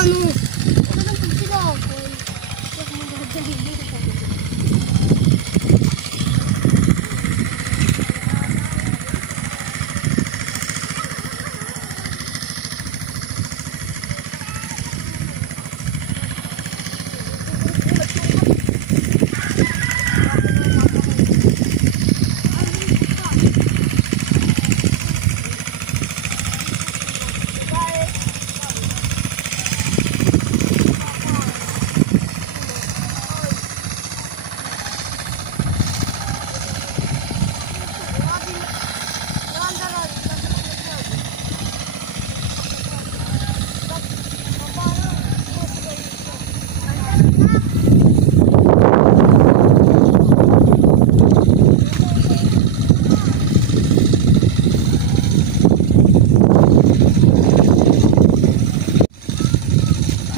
ano.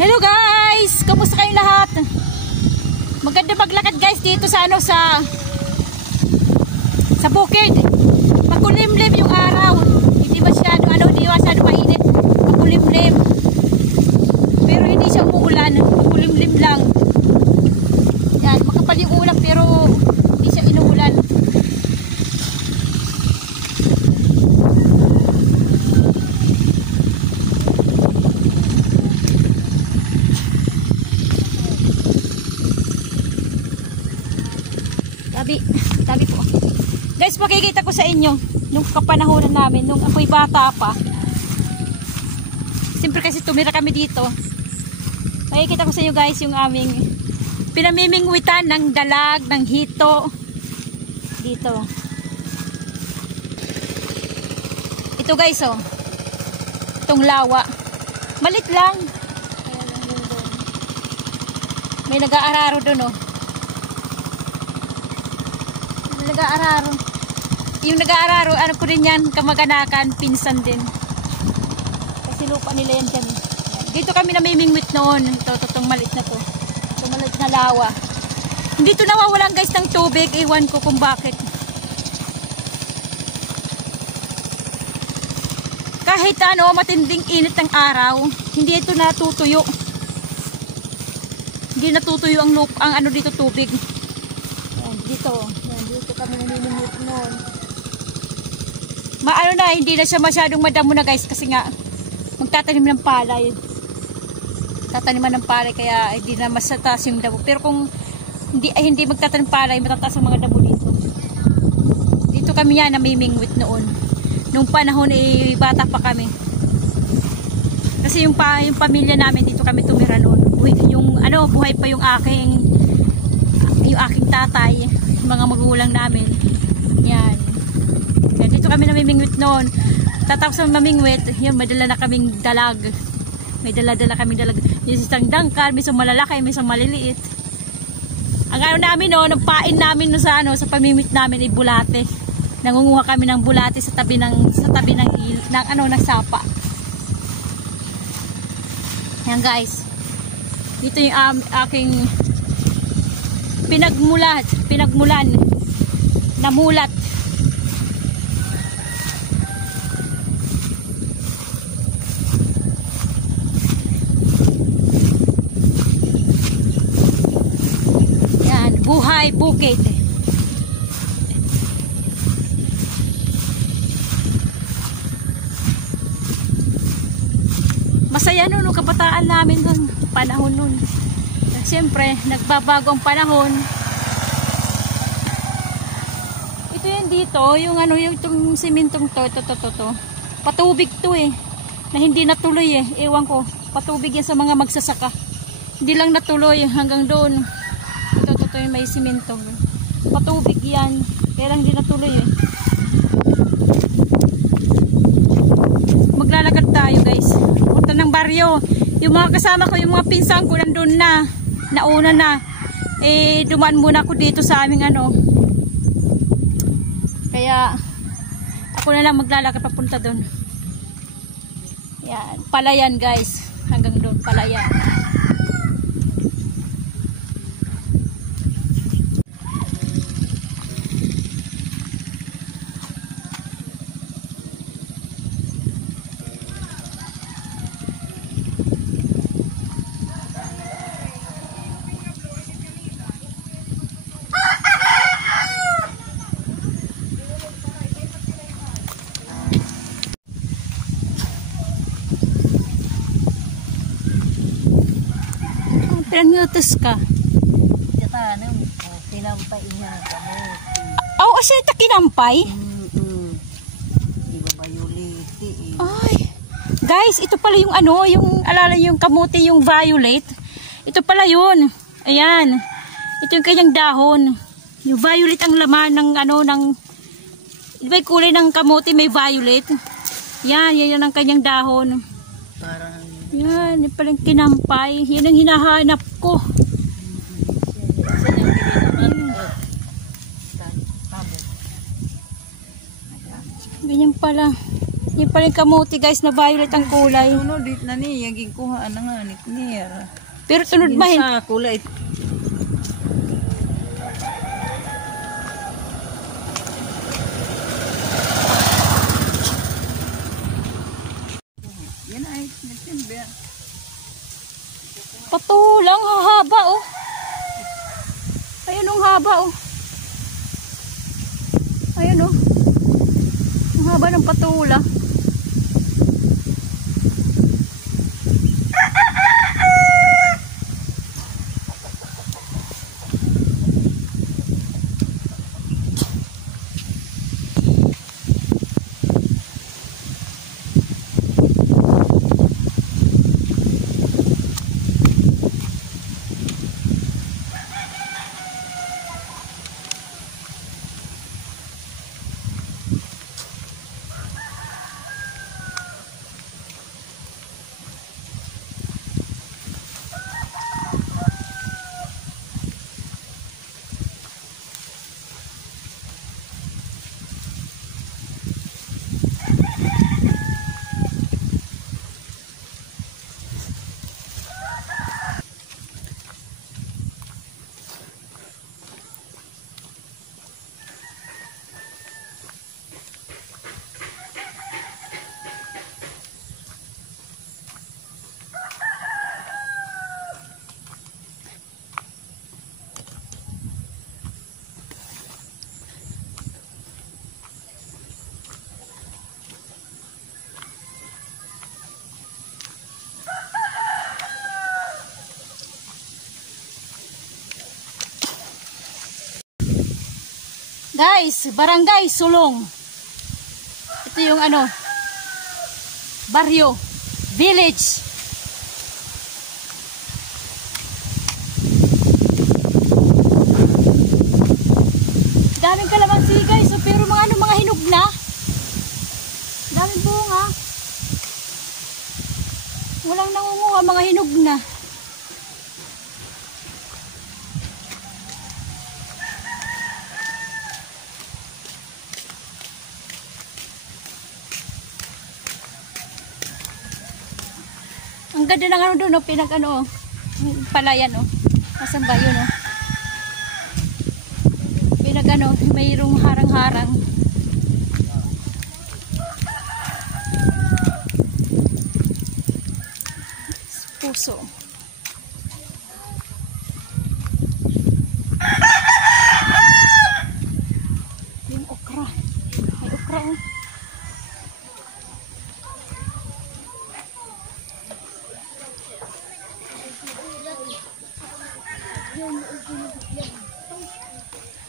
Hello guys! Kamusta kayong lahat? Maganda maglakad guys dito sa sa bukid. Makulimlim yung araw. Hindi masyado mainit. Makulimlim. Pero hindi siya umuulan. Makulimlim lang. Yan, makapal yung ulan pero hindi siya inuulan. Tabi po. Guys, makikita ko sa inyo nung kapanahonan namin, nung ako'y bata pa. Siyempre kasi tumira kami dito. Makikita ko sa inyo guys yung aming pinamimingwitan ng dalag, ng hito. Dito. Ito guys oh. Itong lawa. Malit lang. May nag-aararo doon oh. Nag-aararo. Yung nag-aararo, ano ko rin yan, kamag-anakan, pinsan din. Kasi lupa nila yan dyan. Dito kami namimingwit noon. Itong malit na to. Itong malit na lawa. Hindi to nawawalan guys ng tubig. Ewan ko kung bakit. Kahit matinding init ng araw, hindi ito natutuyo. Hindi natutuyo ang lupa, ang dito tubig. Ayan, dito kami namimingwit noon. Hindi na siya masyadong madamo na guys kasi nga magtatanim ng palay. Tataniman ng palay kaya hindi na masataas yung damo. Pero kung hindi magtatanim palay, matataas ang mga damo dito. Dito kami yan namimingwit noon. Nung panahon bata pa kami. Kasi yung pamilya namin dito kami tumira noon. Buhay pa yung aking tatay, yung mga magulang namin. Yan. Kaya dito kami namimingwit noon. Tatapos sa mamingwit, yun, may dala na kaming dalag. May dala-dala kaming dalag. Yung isang dangkal, may isang malalaki, may isang maliliit. Ang namin noon, ang pain namin sa pamimingwit namin ay bulate. Nangunguha kami ng bulate sa tabi ng sapa. Yan guys. Dito yung aking pinagmulan, namulat. Yan, buhay bukid. Masaya noon, kabataan namin noon, panahon noon. Siyempre, nagbabago ang panahon. Ito yan dito, yung itong simentong to. Patubig to na hindi natuloy Ewan ko, patubig yan sa mga magsasaka. Hindi lang natuloy hanggang doon. Ito yung may simento. Patubig yan, kaya lang hindi natuloy Maglalakad tayo guys. Punta ng baryo. Yung mga kasama ko, yung mga pinsan ko nandun na. Nauna na. Dumaan muna ako dito sa aming Kaya ako na lang maglalakad papunta doon. Yan, palayan guys. Hanggang doon, palayan. Pinangutos ka. Tanam ko, tinampay niya kamo. Oh, asa ita kinampay? Di ba violet eh. Ay. Guys, ito pala yung ano, yung alala yung kamote, yung violet. Ito pala yun. Ayan. Ito yung kanyang dahon. Yung violet ang laman ng ano, ng di ba yung kulay ng kamote may violet? Yan, yan ang kanyang dahon. Parang Yan, yung palang kinampay. Yan ang hinahanap ko. Ganyan pala. Yung pala yung kamote guys na violet ang kulay. tunod dit na niya gikuha na nga niya. Pero tunod mahin. Sa kulay. Yan ay nagtimbe. Patulang haba oh. Ayun ang haba oh. Ayun oh. Ang haba ng patula. Guys, barangay Sulong. Ito yung ano, baryo, village. Daming kalamansi guys, so, pero mga ano, mga hinog na. Daming bunga. Walang nangunguha, mga hinog na. Ang ganda ng ano doon, no? Pinag ano, palayan, no? Asan ba yun, no? Pinag ano, mayroong harang-harang. Puso. Yung okra. May okra, oh.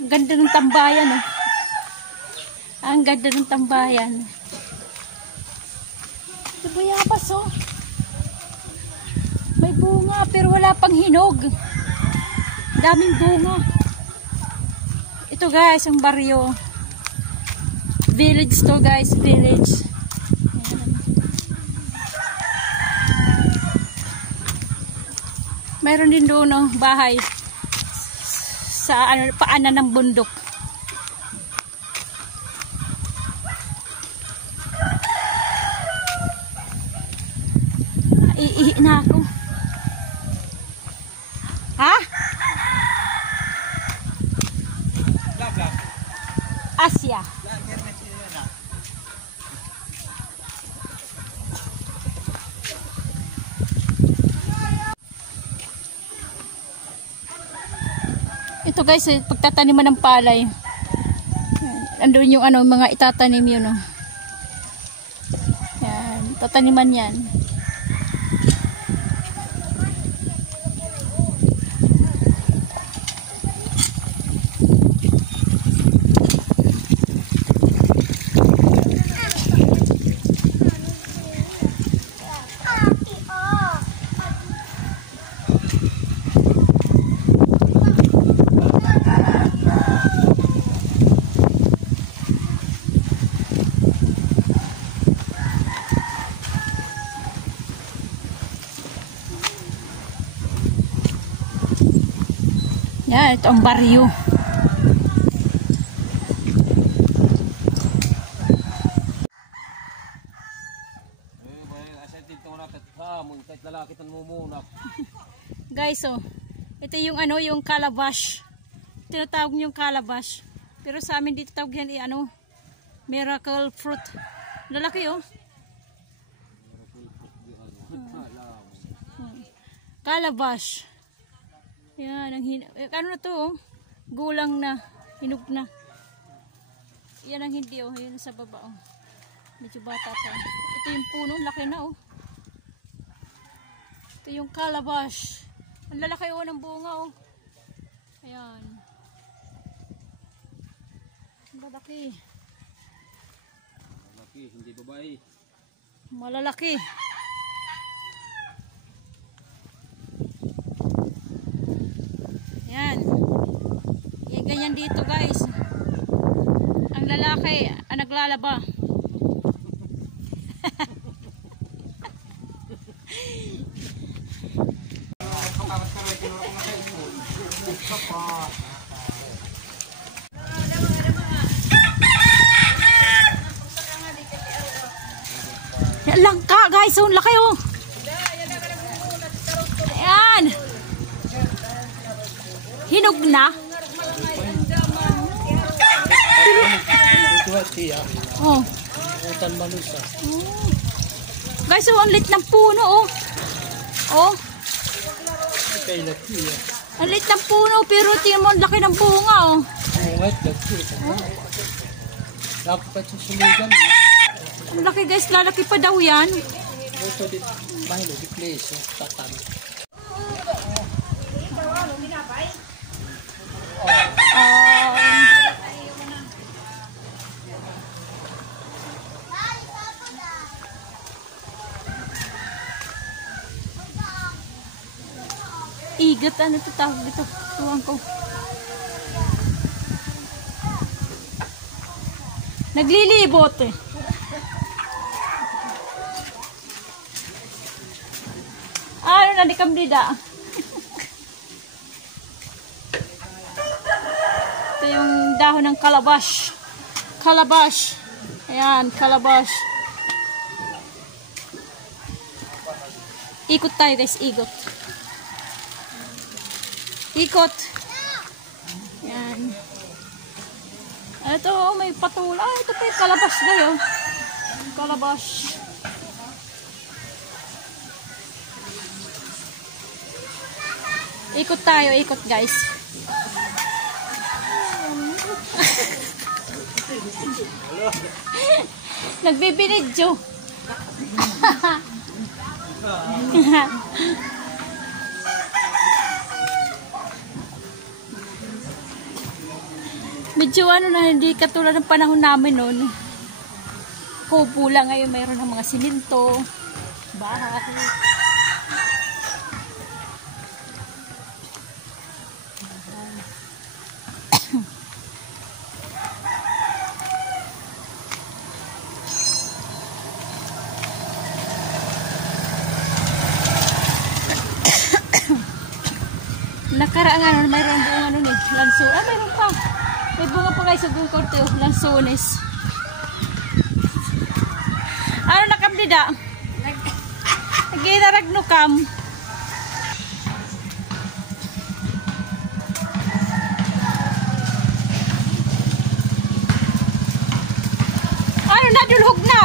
Ang ganda ng tambayan, oh. Ang ganda ng tambayan. Ito bayabas, oh. May bunga pero wala pang hinog. Daming bunga. Ito guys, ang baryo. Village to guys, village. Mayroon din doon, oh, bahay. Sa ano, paanan ng bundok. Iihi na ako. Ha? Asya. Ito guys, pagtataniman ng palay. Andun yung ano, mga itatanim yun, oh. Yan, tataniman yan. Yan, ito ang baryo. Guys, oh, ito yung ano, yung calabash. Tinatawag niyong calabash. Pero sa amin dito tawag yan ano, miracle fruit. Lalaki, oh. Calabash. Yan, ang ano na to, oh. Gulang na, hinog na. Yan ang hindi, oh. Yan sa baba, oh. Medyo bata pa. Ito yung puno, laki na, oh. Ito yung calabash. Ang lalaki, oh, ng bunga, oh. Ayan. Ang lalaki. Malalaki, hindi babae. Malalaki. Yan. Yan, ganyan dito, guys. Ang lalaki, ang naglalaba. Yan, langka, guys. Oh, laki, oh. Ayan. Hinog na. Oh. Guys, oh, ang lit ng puno, oh. Oh. Ang lit ng puno, pero tingnan mo, ang laki ng bunga, oh. Ang laki, guys, lalaki pa daw yan. Igat, ano ito tawag dito? Tuwang ko. Naglilibot, eh. Ano na di kamdida? Ito yung dahon ng calabash. Calabash. Ayan, calabash. Ikot tayo, guys, ikot. Ikot. Yan. Ito, oh, may patula. Ito pa yung calabash dayo. Calabash. Ikot tayo, ikot, guys. Nagbibinidyo. Medyo ano na, hindi katulad ng panahon namin noon. Kubo lang, ngayon mayroon ng mga siminto, bahay. Nakaraang ano, mayroon buong ano ni, lanso. Ah, mayroon pa. May bunga pa guys sa buong korte, oh, lansones. Ano na kam dida? Nagdarag no kam. Ano na, dulhog na.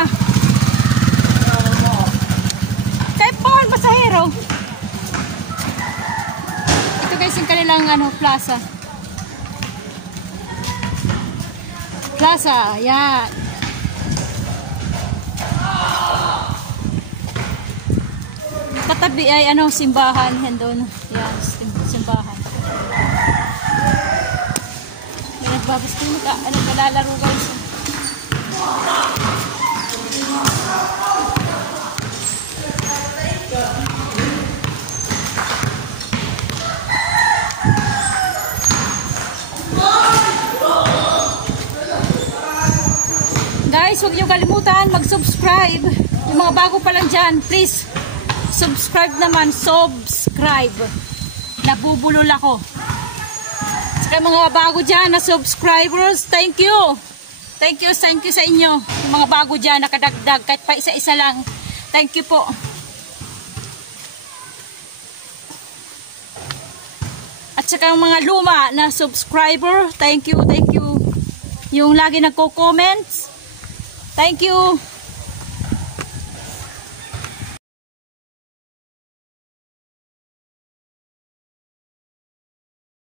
Kaya paon pasahero. Ito guys yung kanilang ano, plaza. Plaza, yan. Katabi ay ano, simbahan. Yan doon. Yan, simbahan. May nagbabas ko yung naglalaro guys. Guys, huwag niyo kalimutan mag-subscribe. Yung mga bago pa lang dyan, please, subscribe naman. Subscribe. Nabubulol ako. Saka mga bago dyan na subscribers, thank you. Thank you sa inyo. Mga bago dyan, nakadagdag, kahit pa isa-isa lang. Thank you po. At saka mga luma na subscriber, thank you, thank you. Yung lagi nagko-comments, thank you.